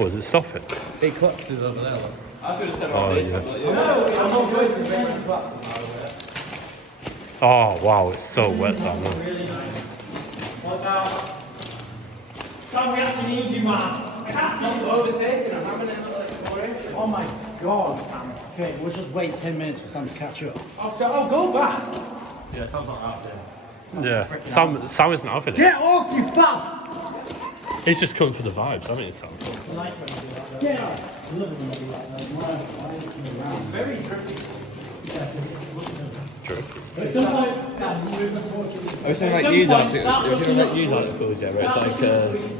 Was it stopping? It collapses over there. Look. Oh, yeah. Oh, wow, it's so wet down there. Watch out. Sam, we actually need you, man. I can't see you overtaking. I'm having a little exploration. Oh my god, Sam. Okay, we'll just wait 10 minutes for Sam to catch up. I'll go back. Yeah, Sam's not out there. Yeah, Sam isn't having it. Get off, you bum! He's just coming for the vibes, haven't you, Sam? Get off! Very tricky. True. At some point, I was saying like news articles, yeah, where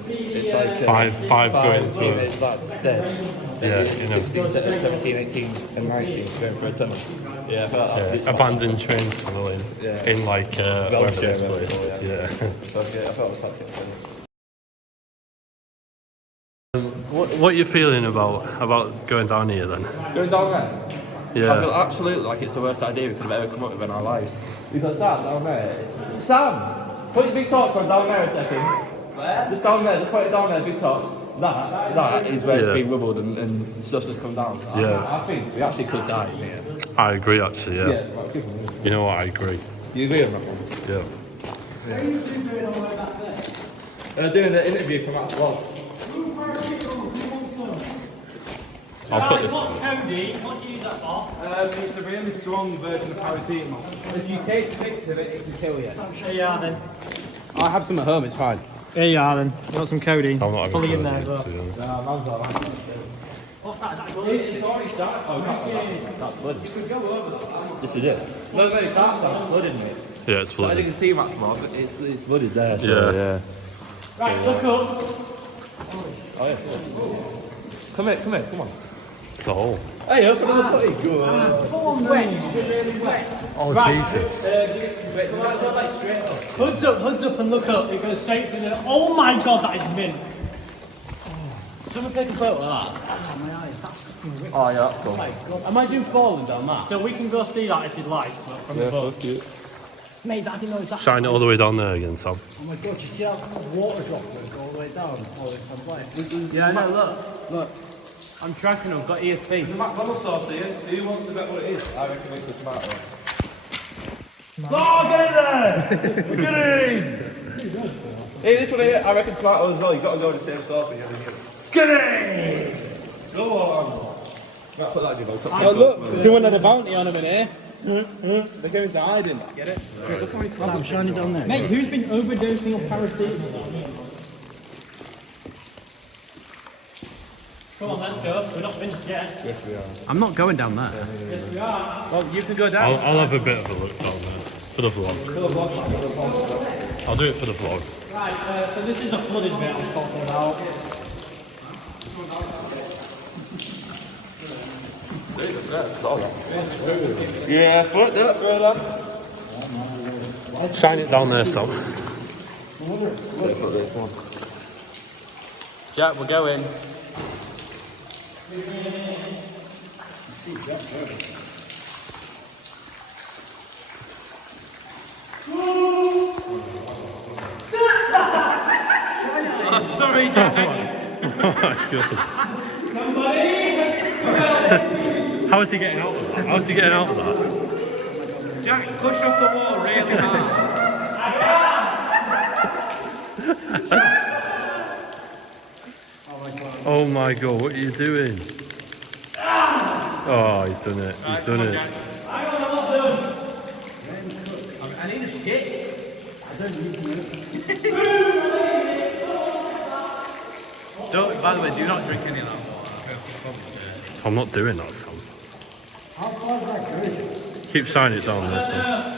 it's like Five going into it's like dead. Yeah, you know. 16, 17, 18 and 19 going for a tunnel. Yeah, I felt like Abandoned trains tunneling in like wherever this place is. Yeah. I felt it was quite good. What are you feeling about going down here then? Going down there? I feel Yeah. absolutely like it's the worst idea we could have ever come up with in our lives. Because that down there, Sam, put your big torch on down there a second. Where? Just down there, just put it down there, big torch. That is where it's been rubbled and stuff's just come down. So Yeah. I think we actually could die in here. I agree actually. Yeah. Right, people. You know what? I agree. You agree with that one? Yeah. What are you two doing all the way back there? Doing the interview from that vlog. I'll put this what's on. Cody? What do you use that for? It's a really strong version of paracetamol. If you take 6 of it, it can kill you. Here you are then. I have some at home, it's fine. Here you are then. You got some codeine. I'm not having Fully in fun there, with it, but. to be honest. Man's alright. What's that? Is that good? It's already started. Oh, that's blood. You could go over that. Yes, it is. No, it can't start. Blood in it. Yeah, it's I flooded. didn't see much more, but it's blood is there. So, Yeah. Right, look up. Oh yeah. Come here, come on. It's the hole. Hey, open the footy. Go on. Oh Jesus. Hoods up and look up. It goes straight to the. Oh my god, that is mint. Someone take a photo of that. Oh yeah, that's cool. Imagine falling down that. So we can go see that if you'd like, but from the boat. Cute. Mate, I didn't know it's that. Shine it all the way down there again, Sam. Oh my god, you see how water droplets go all the way down? Oh, it's unplaying. Yeah, no, look. Look. I'm tracking them, got ESP. The McDonald's sauce here. Who wants to bet what it is? I reckon it's a tomato. Oh, get in there! Get in! Hey, this one here, I reckon tomato as well. You've got to go with the same sauce as you. Get in! Go on. Gotta put that in your boat. Oh, look, someone had a bounty on him in here. They're going to hiding. Get it? Sam, shine it down there. Mate, who's been overdosing on paracetamol? Come on, let's go. We're not finished yet. Yes, we are. I'm not going down there. Yes, we are. Well, you can go down. I'll have a bit of a look down there for the vlog. I'll do it for the vlog. Right, so this is the flooded bit I'm talking about. Yeah, put that. Shine it down there, Sam. Jack, we're going. Sorry, Jack. Oh my god. How is he getting out of that? How is he getting out of that? Jack, push off the wall really hard. Oh my god, what are you doing? Oh, he's done it. He's done it. I need a shit. Don't, by the way, do not drink any of that water. I'm not doing that, Sam. How far is that going? Keep shining it down there, Sam.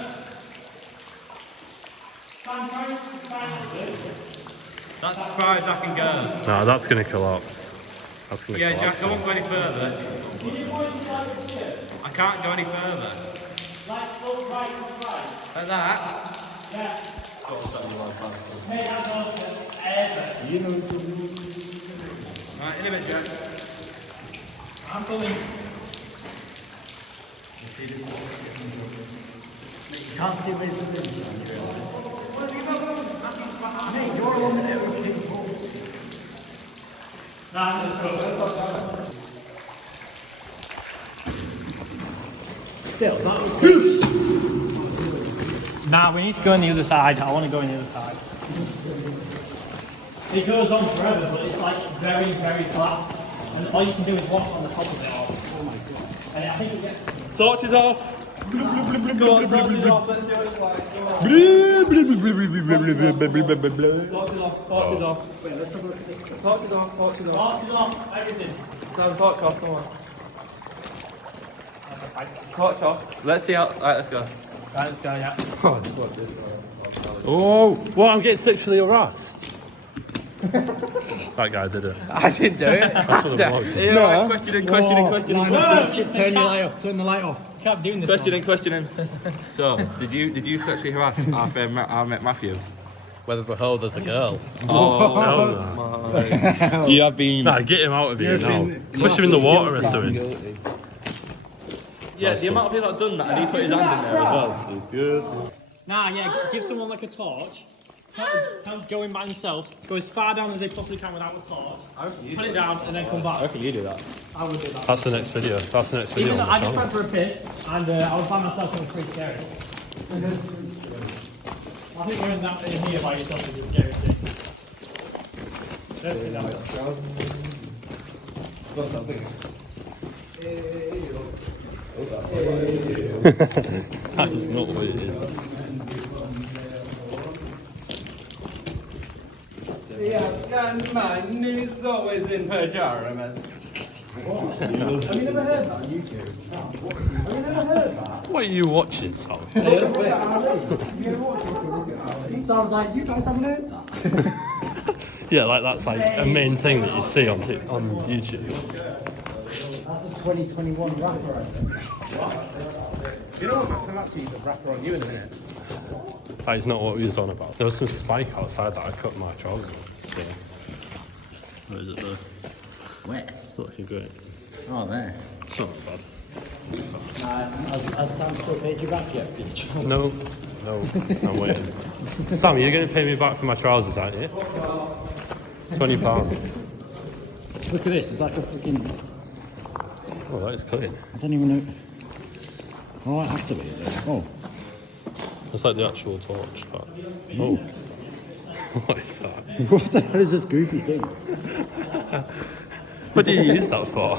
That's as far as I can go. Nah, that's gonna collapse. That's gonna Yeah, collapse. Jack, I won't go any further. I can't go any further. Like that? Right, in a bit, Jack. I'm coming. Can't see where the Mate, you're on the network. Still, that was Nah, we need to go on the other side. I want to go on the other side. It goes on forever, but it's like very, very collapsed. And all you can do is walk on the top of it all. Oh my god. And I think it gets... Torches off! Go on, torches off, let's see what it's like. Torches off, torches off. Wait, let's have a look at this. Torches off, torches off. Torches off, everything. Let's have a torch off, come on. Torch off. Let's see how. Alright, let's go. Right, let's go, yeah. Oh, well, I'm getting sexually harassed. That guy did it. I didn't do it. That's for the vlog. Yeah, questioning. Turn your light off. Turn the light off. Can't be doing this. Questioning. So, did you sexually harass our friend Matthew? Where there's a hole, there's a girl. Oh, no. You have been. Nah, get him out of here now. Push him in the water or something. Yeah, the amount of people that have done that, and he put his hand in there as well. It's good. Nah, yeah, give someone like a torch. Tell them go in by themselves. Go as far down as they possibly can without a torch. Put it down and then come back. I reckon you do that. I would do that. That's the next video. That's the next video. Even though on I the just channel. went for a piss and I was by myself and it was pretty scary. I think going that in here by yourself is a scary thing. Don't say that. That is not what it is. The Afghan man is always in pajamas. Have you never heard that on YouTube? Have you never heard that? What are you watching, Sam? Sounds like you guys haven't heard that. Yeah, like that's like a main thing that you see on YouTube. That's a 2021 rapper, I think. You know what, Max? I'm actually a rapper on you in a minute. That is not what we was on about. There was some spike outside that I cut my trousers on. So. Where is it there? Where? It's not looking great. Oh, there. It's not bad. Has Sam still paid you back yet for your trousers? No, I'm waiting. Sam, you're going to pay me back for my trousers, aren't you? £20. Look at this, it's like a freaking... Oh, that is clean. I don't even know... Oh, I activated it. Oh. It's like the actual torch part. Oh. What is that? What the hell is this goofy thing? What do you use that for?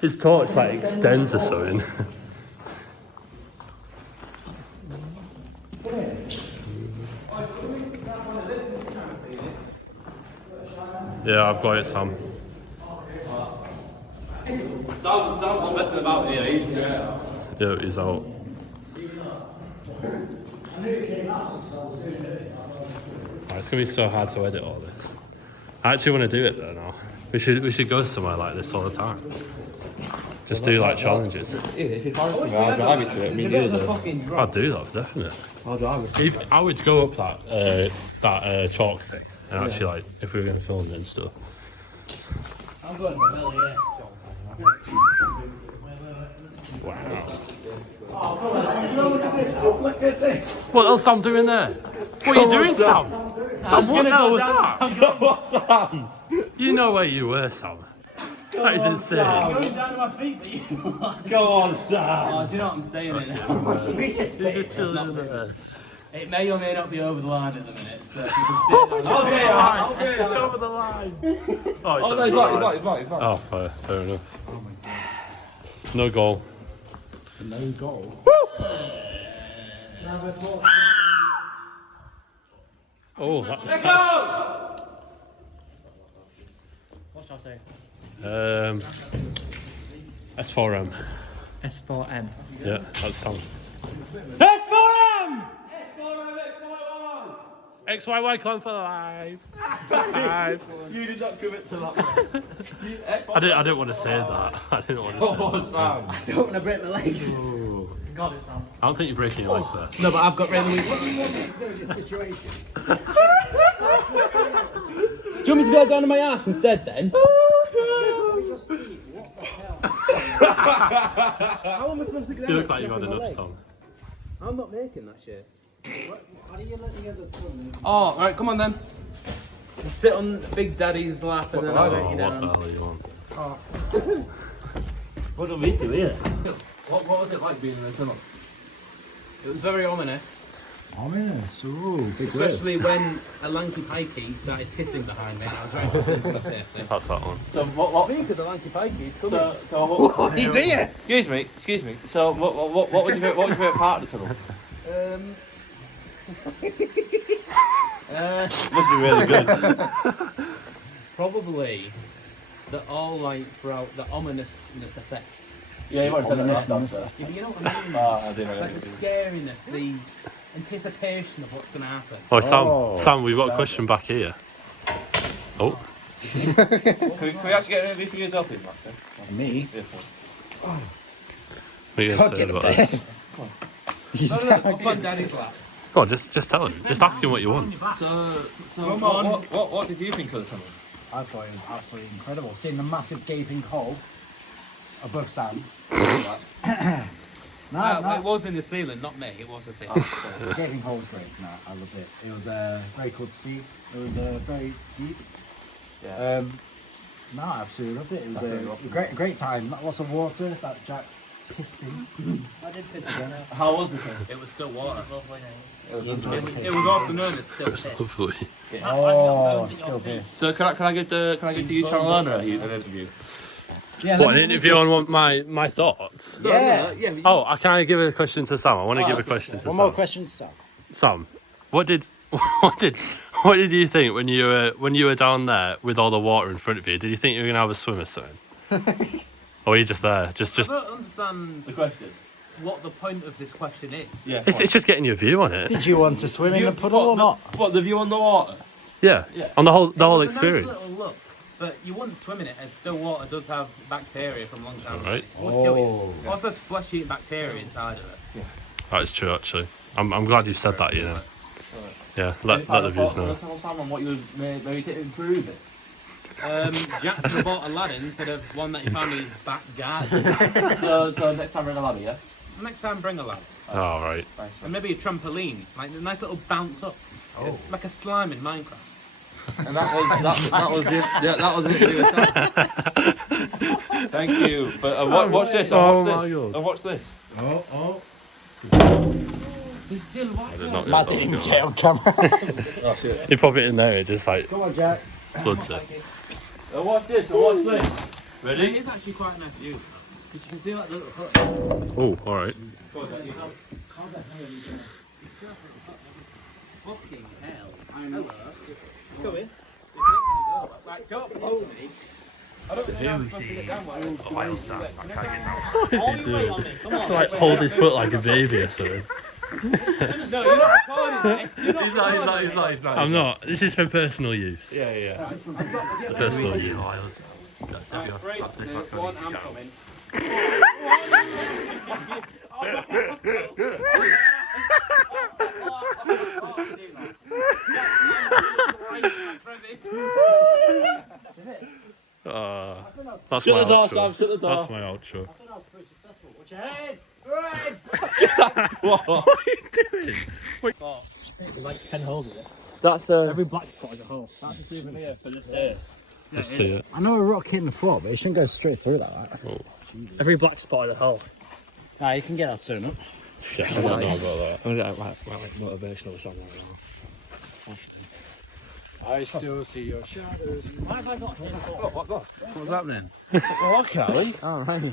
His torch like extends or something. Yeah, I've got it, Sam. Sam's not messing about here. He's Yeah, he's out. Oh, it's gonna be so hard to edit all this. I actually want to do it though now. We should go somewhere like this all the time. Just do like challenges. If you forest me, I'll drive you to it. Me neither. I'd do that definitely. I'll drive you. I would go up that chalk thing and actually like if we were going to film it and stuff. I'm going to my belly, yeah. Wow. What else Sam doing there? What are you doing, Sam? Sam, what the hell was that? Come on, Sam. You know where you were, Sam. That is insane. I'm going down to my feet, but you Go on, Sam. Oh, do you know what I'm saying in it? What do you mean it's You're just chilling in there. It may or may not be over the line at the minute, so if you can see it. Okay, It's over the line. Oh, no, he's not. Oh, fair enough. No goal. No goal. Oh, that. What shall I say? S4M. S4M. Yeah, that's Sam. S4M! XYY come for life. Life. You did not commit to that. I didn't want to say that. I didn't want to say Oh, that. Sam. I don't want to break my legs. Ooh. Got it, Sam. I don't think you're breaking your legs there. No, but I've got really weak. What do you want me to do in this situation? Do you want me to go down to my ass instead then? We just see what the hell. How am I supposed to get You look like you got enough, Sam. I'm not making that shit. How do you let the others come? Oh, right, come on then. Sit on Big Daddy's lap and then I'll let you What the down. hell are you on? What do we do here? What was it like being in the tunnel? It was very ominous. Ominous. Ooh, big Especially when a lanky pikey started pissing behind me and I was very concerned for my safety. That's that one. So what? Speak of the lanky pikey, he's coming. He's here. Excuse me. So what was your favourite part of the tunnel? Must be really good. Probably the all like throughout the ominousness effect. Yeah, you might have said that last time. If you know what I mean? I do know. Like the scariness, the anticipation of what's going to happen. Oh, Sam, we've got a question back here. Oh. Can we actually get an for yourself in, Max? Me? What are you going to say about this? Up on Daddy's lap. Go on, just tell him. Just ask him what you want. So what did you think of the tunnel? I thought it was absolutely incredible. Seeing the massive gaping hole above Sam. It was in the ceiling, not me. It was the ceiling. The gaping hole was great. No, I loved it. It was very cool to see. It was very deep. Yeah. No, I absolutely loved it. It was a great time. Lots of water that Jack pissed in. I did piss again. How was the tunnel? It was still water. It was It was also known as still piss. Lovely. Oh, still pissed. So can I get the you channel owner an interview? Yeah, What, an interview on my thoughts? Yeah. Oh, can I give a question to Sam? I want to give a question to Sam. One more question, Sam. Sam, what did you think when you were down there with all the water in front of you? Did you think you were gonna have a swim or something? Or were you just there? Just I don't understand The question. what the point of this question is. Yeah. it's just getting your view on it. Did you want to swim in the puddle or not? What, the view on the water? Yeah. Yeah. On the whole It was a experience. Nice little look, but you wouldn't swim in it as still water does have bacteria from a long time ago. Right. It would kill you. Oh. Also, there's flesh-eating bacteria inside of it. That is true, actually. I'm glad you said that. You know. Yeah. Let the viewers know. Tell Sam what you would maybe to improve it. Jack could have bought a ladder instead of one that he found in his back garden. So next time we're in a ladder, yeah? Next time, bring a ladder. Oh, right. And maybe a trampoline, like a nice little bounce up. Oh. Like a slime in Minecraft. And that was it. Thank you. But watch this. Oh Watch my this. God. Watch this. Oh. He's still I did white. not Matt know didn't that. get on camera. You pop it in there, it just like Come on, Jack. floods it. Watch this. Watch this. It Ready? is actually quite a nice view. Because you can see like the little hut. Oh, all right. Fucking hell. I know. Come in. Right, don't pull me. I don't know how I'm supposed to get down like this. What is he doing? It's like hold his foot like a baby or something. No, you're not recording this. You're not He's not. I'm not. This is for personal use. Yeah. For personal use. Right, 3, 2, 1, I'm coming. That's Shut my the door, outro. Sam, shut the door. That's my outro. I was pretty successful. Watch your head. Right. What are you doing? There's like 10 holes in it. That's Every black spot is a hole. That's a souvenir for this day. Let's see it. I know a rock hitting the floor, but it shouldn't go straight through that. Right? Oh. Every black spot is a hole. Nah, you can get that soon up. Yeah, I don't know about that. I'm gonna like motivational something like that. I still see your shadows. Why have I got here? What's happening? walkout. Oh, right.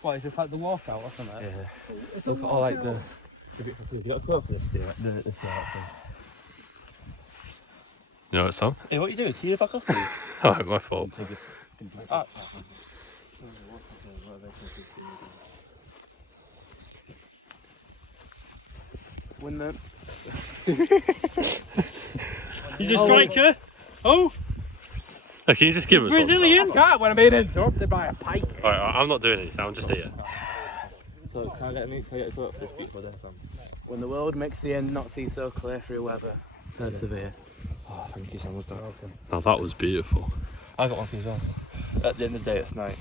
What, is this like the walkout or something? Yeah. Look at all like the. You got a quote for this? The You know what, Sam? Hey, what are you doing? Can you back off, please? Alright, my fault. Win that. He's a striker. Oh, Hey, can you just give us one, Sam? Brazilian. God, when I'm being interrupted by a pike. Alright, I'm not doing anything. I'm just here. So can I get a quote for this beautiful day, Sam? When the world makes the end not see so clear through weather, persevere. Oh, thank you, Sam. Oh, that was beautiful. I got one for you as well. At the end of the day, it's night.